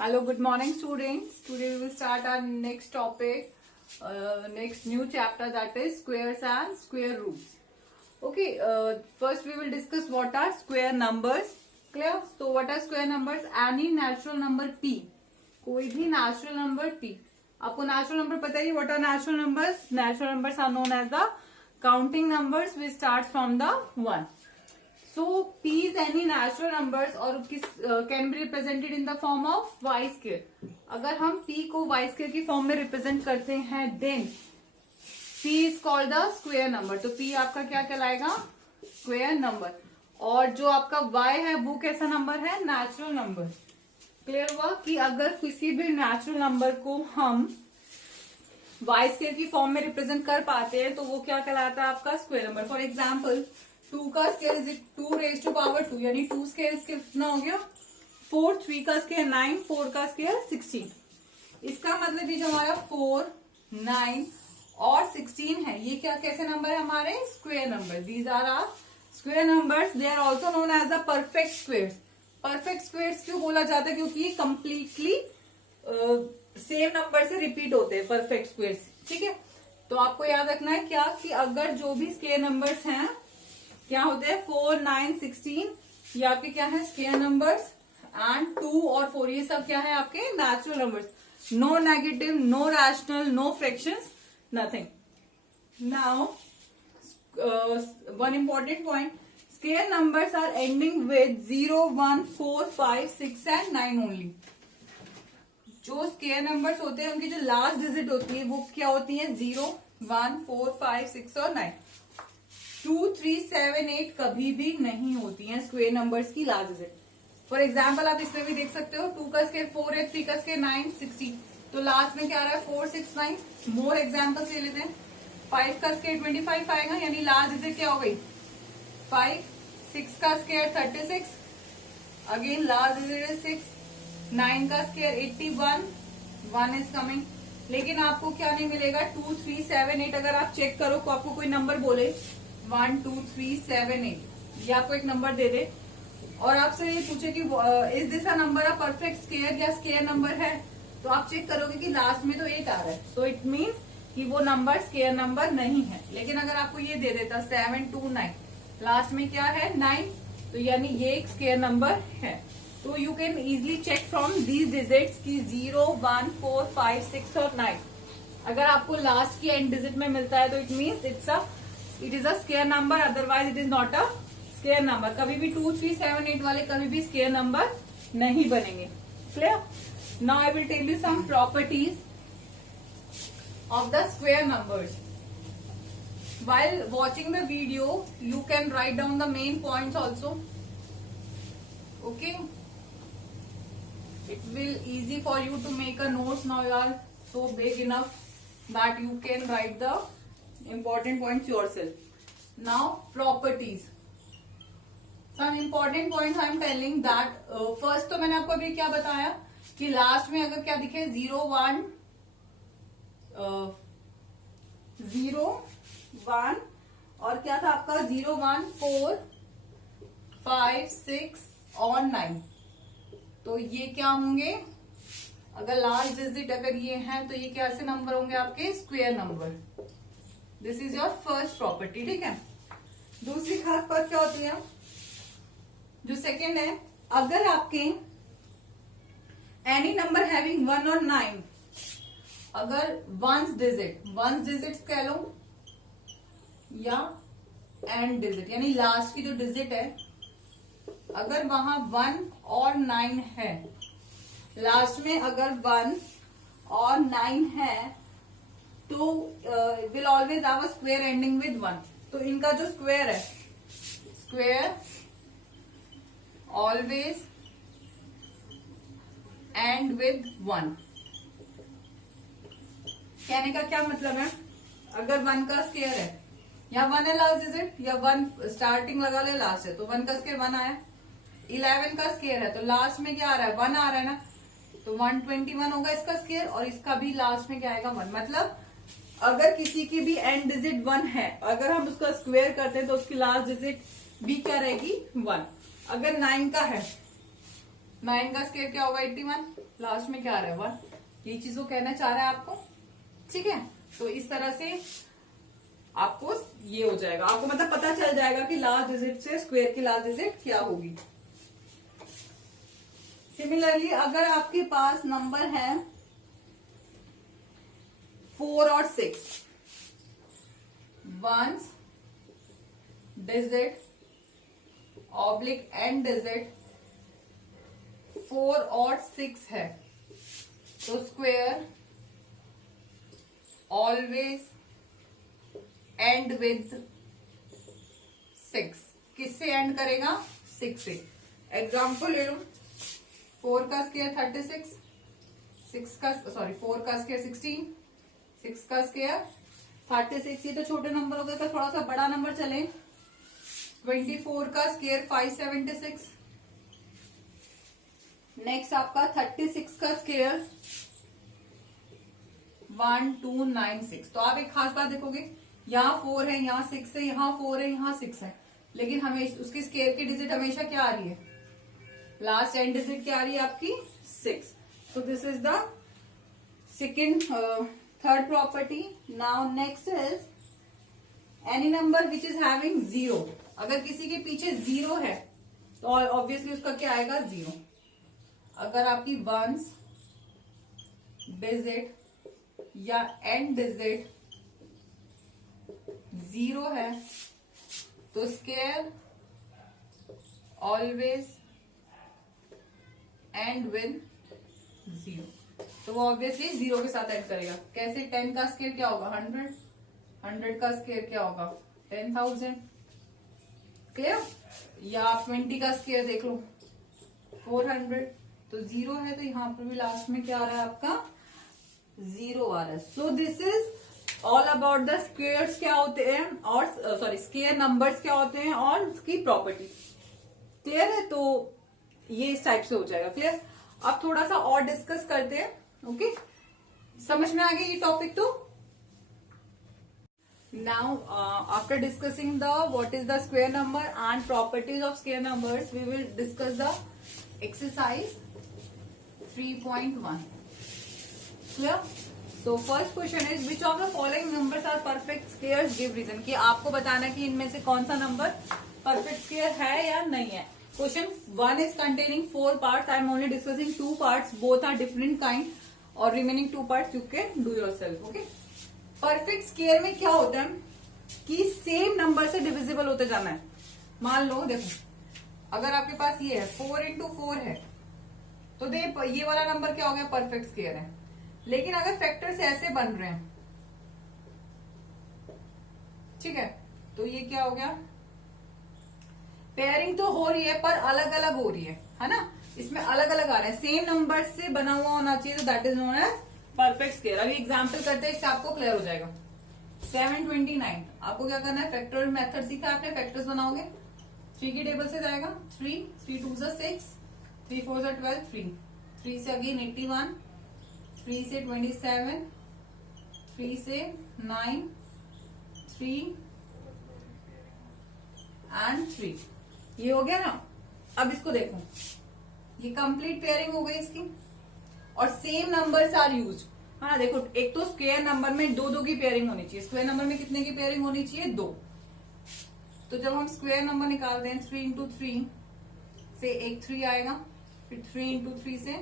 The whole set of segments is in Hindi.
Hello, good morning, students. Today we will start our next topic, next new chapter, that is squares and square roots. Okay, first we will discuss what are square numbers. Clear? So what are square numbers? Any natural number p, कोई भी natural number p. आपको natural number पता है? What are natural numbers? Natural numbers are known as the counting numbers which start from the 1. So p is any natural numbers और can be represented in the form of y square. अगर हम p को y square की फॉर्म में रिप्रेजेंट करते हैं then p is called the square number. तो p आपका क्या कहलाएगा? Square number. और जो आपका y है वो कैसा नंबर है? Natural number. क्लियर हुआ कि अगर किसी भी नेचुरल नंबर को हम y स्क्वायर की फॉर्म में रिप्रेजेंट कर पाते हैं तो वो क्या कहलाता है? आपका स्क्वायर नंबर. फॉर एग्जाम्पल 2 का square is 2 raise to power 2, यानी 2 स्क्वायर कितना हो गया? 4. 3 का स्क्वायर 9, 4 का स्क्वायर 16. इसका मतलब ये जो हमारा 4, 9 और 16 है, ये क्या कैसे नंबर है? हमारे square number. These are are square numbers. They are also known as the perfect squares. Perfect squares क्यों बोला जाता है? क्योंकि ये कंप्लीटली सेम नंबर से रिपीट होते हैं परफेक्ट स्क्वायर्स. ठीक है, तो आपको याद रखना है क्या कि अगर जो भी स्क्वायर नंबर्स हैं क्या होते हैं? 4, 9, 16 ये आपके क्या है? Square numbers. एंड 2 और 4 ये सब क्या है? आपके natural numbers. No negative, no rational, no fractions, nothing. Now one important point, square numbers are ending with 0, 1, 4, 5, 6 and 9 only. जो स्क्वायर नंबर्स होते हैं उनकी जो लास्ट डिजिट होती है वो क्या होती है? 0, 1, 4, 5, 6 और 9. 2, 3, 7, 8 कभी भी नहीं होती हैं स्क्वायर नंबर्स की लास्ट डिजिट. फॉर एग्जाम्पल आप इसमें भी देख सकते हो 2 का स्क्वायर 4 है, 3 का स्क्वायर 9, 16. तो लास्ट में क्या आ रहा है? 4, 6, 9. मोर एग्जाम्पल्स ले लेते हैं. 5 का स्क्वायर 25 आएगा, यानी लास्ट डिजिट क्या हो गई? 5. 6 का square 36, again last digit is 6. 9 का स्क्वायर 81, 1 इज कमिंग. लेकिन आपको क्या नहीं मिलेगा? 2, 3, 7, 8. अगर आप चेक करो तो आपको कोई नंबर बोले 1, 2, 3, 7, 8, ये आपको एक नंबर दे दे और आपसे ये पूछे कि is this a number a perfect square या स्क्वायर नंबर है, तो आप चेक करोगे कि लास्ट में तो 8 आ रहा है. सो इट मीन्स कि वो नंबर स्क्वायर नंबर नहीं है. लेकिन अगर आपको ये दे देता 7, 2, 9, लास्ट में क्या है? 9, तो यानी ये एक स्क्वायर नंबर है. तो you can easily check from these digits की 0, 1, 4, 5, 6 और 9. अगर आपको लास्ट की एंड डिजिट में मिलता है तो it means it is a square number, otherwise it is not a square number. कभी भी 2, 3, 7, 8 वाले कभी भी स्क्वायर नंबर नहीं बनेंगे. Clear? Now I will tell you some properties of the square numbers. While watching the video, you can write down the main points also. Okay? It will easy for you to make a notes. Now you are so big enough that you can write the important points yourself. Now properties. Some important points I am telling that first तो मैंने आपको अभी क्या बताया कि लास्ट में अगर क्या दिखे 0, 1, 0, 1 और क्या था आपका 0, 1, 4, 5, 6 और 9. तो ये क्या होंगे? अगर लास्ट डिजिट अगर ये हैं तो ये कैसे नंबर होंगे? आपके square number. This is your first property. ठीक है. दूसरी खास बात क्या होती है? जो सेकेंड है, अगर आपके एनी नंबर हैविंग 1 और 9, अगर वंस डिजिट कह लो या एंड डिजिट, यानी लास्ट की जो डिजिट है अगर वहां 1 और 9 है, लास्ट में अगर 1 और 9 है तो will always have a square ending with 1. तो इनका जो स्क्वायर है, स्क्वायर ऑलवेज एंड विद 1. कहने का क्या मतलब है? अगर 1 का स्क्वायर है या 1 है लास्ट डिजिट या 1 स्टार्टिंग लगा ले लास्ट है, तो 1 का स्क्वायर 1 आया. 11 का स्क्वायर है तो लास्ट में क्या आ रहा है? 1 आ रहा है ना, तो 121 होगा इसका स्क्वायर और इसका भी लास्ट में क्या आएगा? 1. मतलब अगर किसी की भी एंड डिजिट 1 है, अगर हम उसका स्क्वायर करते हैं तो उसकी लास्ट डिजिट भी क्या रहेगी? 1. अगर 9 का है 9 का स्क्वायर क्या होगा 81, लास्ट में क्या आ रहा है 1, ये चीज वो कहना चाह रहा है आपको। ठीक है, तो इस तरह से आपको ये हो जाएगा, आपको मतलब पता चल जाएगा कि लास्ट डिजिट से स्क्वायर की लास्ट डिजिट क्या होगी। सिमिलरली अगर आपके पास नंबर है 4 और 6, ones digit oblique and digit 4 और 6 है, तो स्क्वायर ऑलवेज एंड विद 6। किससे एंड करेगा 6 से। एग्जाम्पल ले लो, 4 का स्क्वायर 36, 6 का 4 का स्क्वायर 16, 6 का स्क्वायर 36। ये तो छोटे नंबर हो गए, तो थोड़ा सा बड़ा नंबर चले। 24 का स्क्वायर 576। नेक्स्ट आपका 36 का स्क्वायर 1296। तो आप एक खास बात देखोगे, यहाँ 4 है, यहाँ 6 है, यहाँ 4 है, यहाँ 6 है, लेकिन हमें उसकी स्क्वायर की डिजिट हमेशा क्या आ रही है, लास्ट एंड डिजिट क्या आ रही है आपकी 6। So this is the second third property. Now next is any number which is having 0। अगर किसी के पीछे 0 है तो ऑब्वियसली उसका क्या आएगा 0। अगर आपकी वंस डिजिट या एंड डिजिट 0 है तो स्क्वायर ऑलवेज एंड विद 0। तो वो ऑब्वियसली 0 के साथ एंड करेगा। कैसे, 10 का स्क्वायर क्या होगा 100, 100 का स्क्वायर क्या होगा 10,000। क्लियर। या आप 20 का स्क्वायर देख लो 400, तो 0 है, तो यहां पर भी लास्ट में क्या आ रहा है आपका 0 आ रहा है। So this is all about the squares क्या होते हैं, और स्क्वायर नंबर्स क्या होते हैं और उसकी प्रॉपर्टी। क्लियर है, तो ये इस टाइप से हो जाएगा। क्लियर। अब थोड़ा सा और डिस्कस करते हैं। ओके, समझ में आ गया ये टॉपिक। तो now after discussing the what is the square number and properties of square numbers, we will discuss the exercise 3.1। Clear. So first question is which of the following numbers are perfect squares, give reason। कि आपको बताना कि इनमें से कौन सा नंबर परफेक्ट स्क्वायर है या नहीं है। Question 1 is containing 4 parts, I am only discussing 2 parts, both are different kind, और remaining 2 parts you can do yourself। okay, perfect square में क्या होता है कि सेम नंबर से डिविजिबल होते जाना है। मान लो देखो, अगर आपके पास ये है 4 into 4 है, तो देखो ये वाला नंबर क्या हो गया परफेक्ट स्क्वायर है। लेकिन अगर फैक्टर्स ऐसे बन रहे हैं, ठीक है, तो ये क्या हो गया, पेयरिंग तो हो रही है पर अलग अलग हो रही है ना, इसमें अलग अलग आ रहे हैं, सेम नंबर से बना हुआ होना चाहिए, तो that is known as perfect square. अभी एग्जांपल करते हैं, इससे आपको क्लियर हो जाएगा। 729, आपको क्या करना है, फैक्टोरियल मेथड सीखा आपने, फैक्टर्स बनाओगे 3 की टेबल से जाएगा 3, 3 2 6, 3 4 12, 3 से अगेन 81, 3 से 27, 3 से 9, 3 एंड 3। ये हो गया ना। अब इसको देखो, ये कंप्लीट पेयरिंग हो गई इसकी, और सेम नंबर्स आर यूज। हाँ देखो, एक तो स्क्वायर नंबर में 2 की पेयरिंग होनी चाहिए। स्क्वायर नंबर में कितने की पेयरिंग होनी चाहिए 2। तो जब हम स्क्वायर नंबर निकालते हैं 3 into 3 से एक 3 आएगा, फिर 3 into 3 से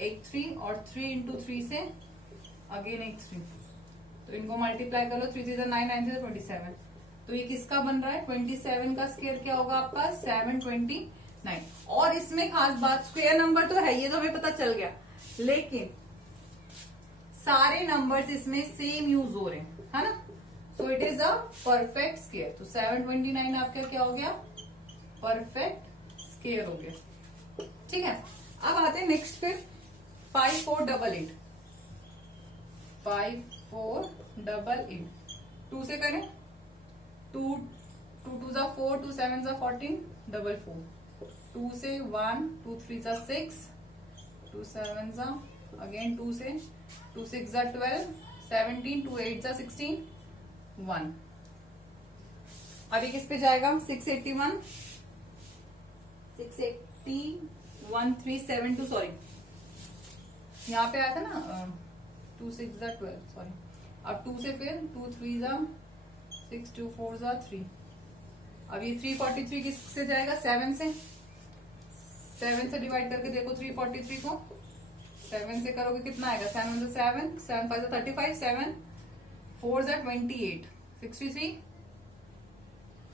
एक 3, और 3 into 3 से अगेन एक 3। तो इनको मल्टीप्लाई कर लो, 3 3 9, 9 3 27। तो ये किसका बन रहा है 27 का स्क्वायर क्या होगा आपका 729। और इसमें खास बात, स्क्वायर नंबर तो है, ये तो हमें पता चल गया, लेकिन सारे नंबर्स इसमें सेम यूज हो रहे हैं, है ना। So it is a perfect square. तो 729 आपका क्या हो गया परफेक्ट स्क्वायर हो गया। ठीक है, अब आते हैं नेक्स्ट पे 5488। 5488 2 से करें, 2 2 2 4, 2 7 14, 44। 2 से 1, 2 3 6, 2 7 अगेन 2 से 2 6 12, 17, 2 8 16, 1। अभी किस पे जाएगा 681, 1372 सॉरी, यहाँ पे आया था ना 2 6 12 सॉरी, अब 2 से फिर 2 3 6 2 4 3, अब ये 343 किससे जाएगा? 7 से। 7 से डिवाइड करके देखो 343 को, 7 से करोगे कितना आएगा? 7 7 7 5 35, 7 4 28, 63,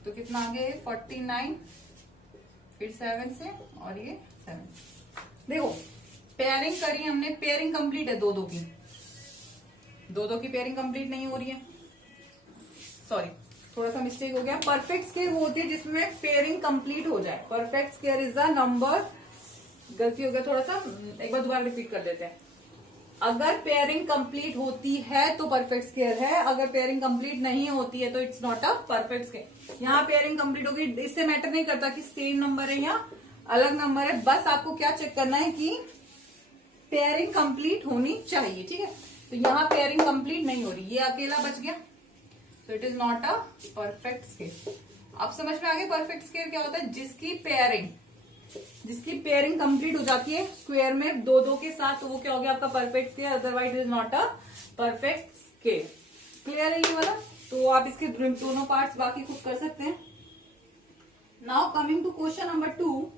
तो कितना आ गया? 49, फिर 7 से और ये 7। देखो पेयरिंग करी हमने, पेयरिंग कंप्लीट है, दो की पेयरिंग कंप्लीट नहीं हो रही है, सॉरी थोड़ा सा मिस्टेक हो गया। परफेक्ट स्क्वायर वो होती है जिसमें पेयरिंग कंप्लीट हो जाए। Perfect square is the number, गलती हो गया थोड़ा सा, एक बार दोबारा रिपीट कर देते हैं। अगर पेयरिंग कंप्लीट होती है तो परफेक्ट स्क्वायर है, अगर पेयरिंग कंप्लीट नहीं होती है तो it's not a perfect square. यहाँ पेयरिंग कंप्लीट होगी, इससे मैटर नहीं करता कि सेम नंबर है या अलग नंबर है, बस आपको क्या चेक करना है कि पेयरिंग कंप्लीट होनी चाहिए, ठीक है। तो यहाँ पेयरिंग कंप्लीट नहीं हो रही, ये अकेला बच गया, तो it is not a perfect square. अब समझ में आ गया परफेक्ट स्क्वायर क्या होता है? जिसकी पेयरिंग कंप्लीट हो जाती है स्क्वायर में दो के साथ, तो वो क्या हो गया आपका perfect square, otherwise is not a perfect square. Clear है ये वाला? तो आप इसके दोनों पार्ट्स बाकी खुद कर सकते हैं। Now coming to question number 2,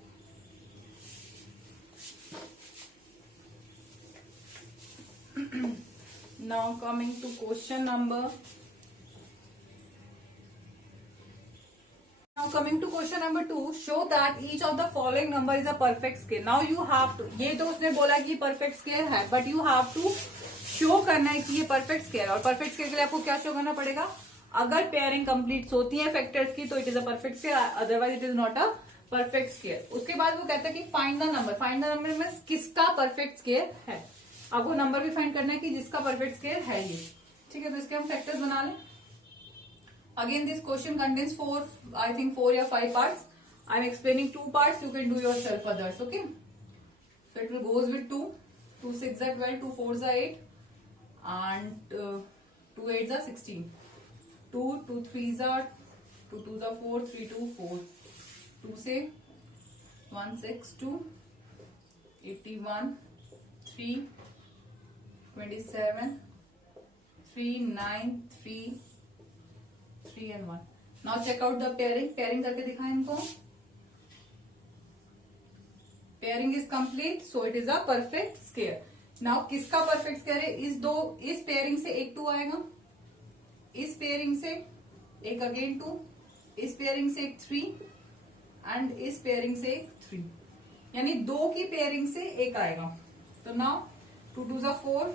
now coming to question number 2, show that each of the following number is a perfect square. Now you have to, ये तो उसने बोला कि परफेक्ट स्क्वायर है, but you have to show करना है कि ये परफेक्ट स्क्वायर है। और परफेक्ट स्क्वायर के लिए आपको क्या शो करना पड़ेगा? अगर पेयरिंग कंप्लीट होती है फैक्टर्स की तो it is a perfect square, otherwise it is not a perfect square. उसके बाद वो कहता है कि फाइंड द नंबर में किसका परफेक्ट स्क्वायर है। आपको नंबर भी फाइंड करना है कि जिसका परफेक्ट स्क्वायर है ये, ठीक है। तो इसके हम फैक्टर्स बना लें। अगेन दिस क्वेश्चन कंटेन्स 4 या 5 parts. I am explaining 2 parts, you can do your self others, okay. So it will goes with 2 6 12, 2 4 8 and 2 8 16, 2 3 2 2 4, 3 2 4, 2 से 1 6 2, 81 3 27, 3 9 3 3 and 1. Now check out the pairing. Pairing करके दिखाएं इनको। Pairing is complete, so it is a perfect square. Now किसका perfect square है? इस पेयरिंग से एक 2 आएगा, इस पेयरिंग से एक अगेन 2, इस पेयरिंग से एक 3 एंड इस पेयरिंग से एक 3, यानी 2 की पेयरिंग से एक आएगा। तो नाउ 2 2 4,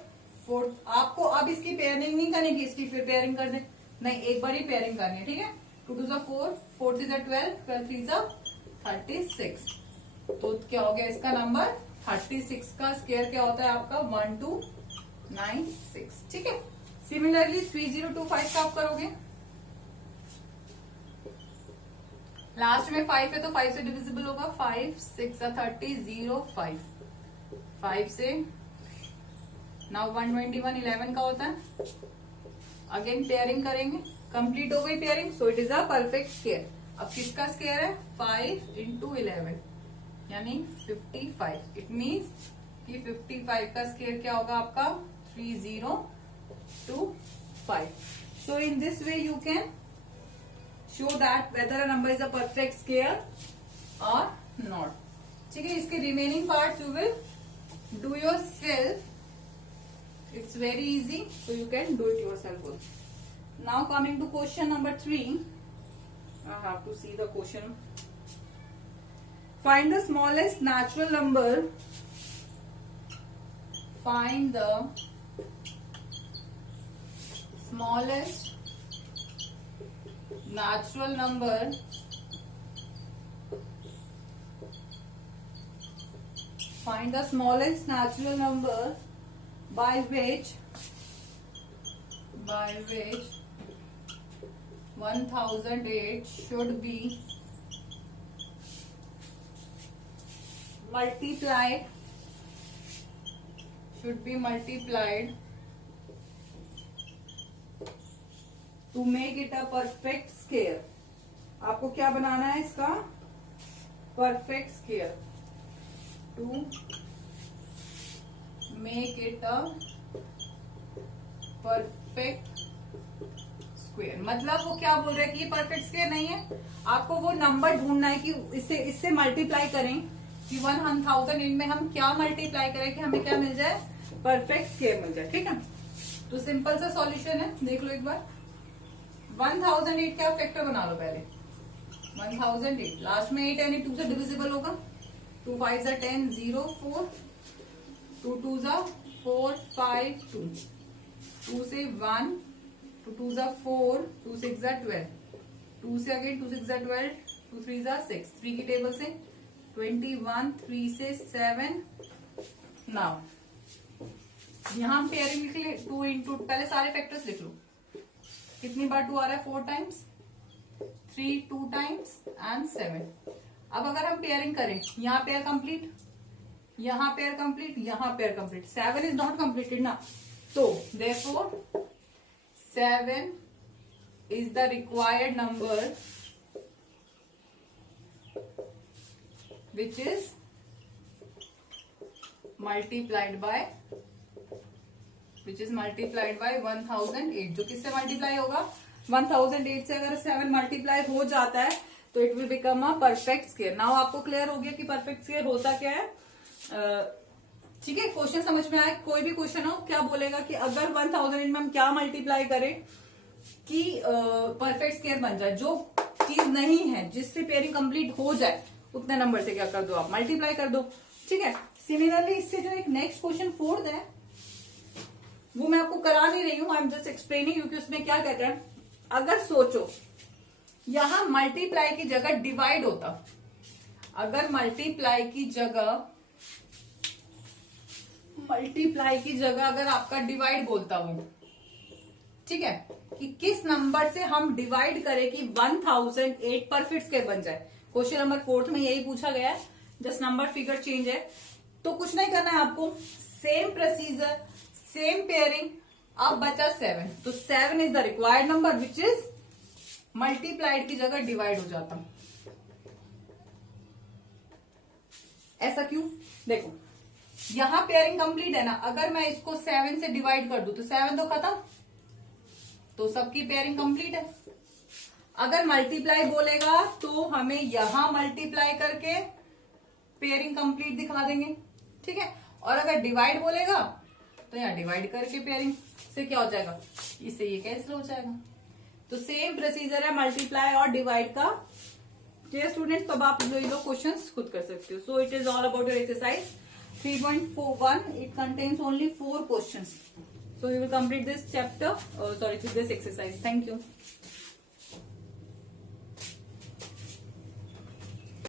आपको अब इसकी पेयरिंग नहीं करनी कि इसकी फिर पेयरिंग कर दे, नहीं, एक बार ही पेयरिंग करनी है, ठीक है। 2 2 4, 4 3 12, 12 3 36, तो क्या हो गया इसका नंबर 36 का स्क्वायर क्या होता है आपका 1296, ठीक है। सिमिलरली 3025 का आप करोगे, लास्ट में 5 है तो 5 से डिविजिबल होगा, 5 6 30 0 5, 5 से नाउ 121 11 का होता है। अगेन पेयरिंग करेंगे, कंप्लीट हो गई pairing, so it is a perfect square. अब किसका स्क्वायर है? 5 into 11 यानी 55। इट मीन्स कि 55 का स्क्वायर क्या होगा आपका 3025। So in this way you can show that whether a number is a perfect square और नॉट, ठीक है। इसके remaining part you will do yourself, it's very easy, so you can do it yourself also. Now coming to question number 3, I have to see the question. Find the smallest natural number, find the smallest natural number by which 1008 should be multiplied to make it a perfect square. आपको क्या बनाना है इसका perfect square. to make it a perfect square. मतलब वो क्या बोल रहे हैं कि ये परफेक्ट स्क्वायर नहीं है, आपको वो नंबर ढूंढना है कि इससे मल्टीप्लाई करें कि 1000 इनमें हम क्या मल्टीप्लाई करें कि हमें क्या मिल जाए, परफेक्ट स्क्वायर मिल जाए। ठीक है, तो सिंपल सा सॉल्यूशन है, देख लो एक बार। 1008 क्या फैक्टर बना लो पहले। 1008 लास्ट में 8 यानी 2 से डिविजिबल होगा। 2 5 जा 10, 0 4, 2 2 जा 4 5 2, 2 से 1, 2 2 जा 4, 2 6 जा 12, 2 से अगेन 2 6 जा 12, 2 3 जा 6, 3 की टेबल से 21, 3 से 7। नाउ यहां हम पेयरिंग लिख ले, 2 इंटू, पहले सारे फैक्टर्स लिख लो। कितनी बार 2 आ रहा है, 4 टाइम्स, 3 2 टाइम्स एंड 7। अब अगर हम पेयरिंग करें, यहाँ पेयर कंप्लीट, यहाँ पेयर कंप्लीट, यहाँ pair complete, 7 is not completed ना, तो therefore 7 is the required number which is multiplied by 1008, जो किससे मल्टीप्लाई होगा, 1008 से। अगर 7 मल्टीप्लाई हो जाता है तो it will become a perfect square. Now आपको क्लियर हो गया कि परफेक्ट स्क्वायर होता क्या है। ठीक है, क्वेश्चन समझ में आया। कोई भी क्वेश्चन हो, क्या बोलेगा कि अगर 1008 में हम क्या मल्टीप्लाई करें कि परफेक्ट स्क्वायर बन जाए। जो चीज नहीं है, जिससे पेयरिंग कंप्लीट हो जाए, उतने नंबर से क्या कर दो, आप मल्टीप्लाई कर दो। ठीक है, सिमिलरली इससे जो एक नेक्स्ट क्वेश्चन 4th है, वो मैं आपको करा नहीं रही हूं, आई एम जस्ट एक्सप्लेनिंग, क्योंकि उसमें क्या कहते हैं, अगर सोचो यहां मल्टीप्लाई की जगह डिवाइड होता, अगर मल्टीप्लाई की जगह अगर आपका डिवाइड बोलता वो, ठीक है, कि किस नंबर से हम डिवाइड करें कि 1008 परफेक्ट स्क्वायर बन जाए। क्वेश्चन नंबर 4th में यही पूछा गया है, जस्ट नंबर फिगर चेंज है। तो कुछ नहीं करना है आपको, सेम प्रोसीजर, सेम पेयरिंग। अब बचा 7, तो 7 is the required number which is multiplied की जगह डिवाइड हो जाता। ऐसा क्यों, देखो यहां पेयरिंग कंप्लीट है ना, अगर मैं इसको 7 से डिवाइड कर दूं तो 7 तो खत्म, तो सबकी पेयरिंग कंप्लीट है। अगर मल्टीप्लाई बोलेगा तो हमें यहां मल्टीप्लाई करके पेयरिंग कंप्लीट दिखा देंगे। ठीक है, और अगर डिवाइड बोलेगा तो यहाँ डिवाइड करके पेयरिंग से क्या हो जाएगा, इससे ये कैंसिल हो जाएगा। तो सेम प्रोसीजर है मल्टीप्लाई और डिवाइड का। डियर स्टूडेंट्स, तो अब आप ये लो क्वेश्चंस खुद कर सकते हो। So it is all about your exercise 3.41. It contains only 4 questions. So you will complete this chapter, this exercise. Thank you.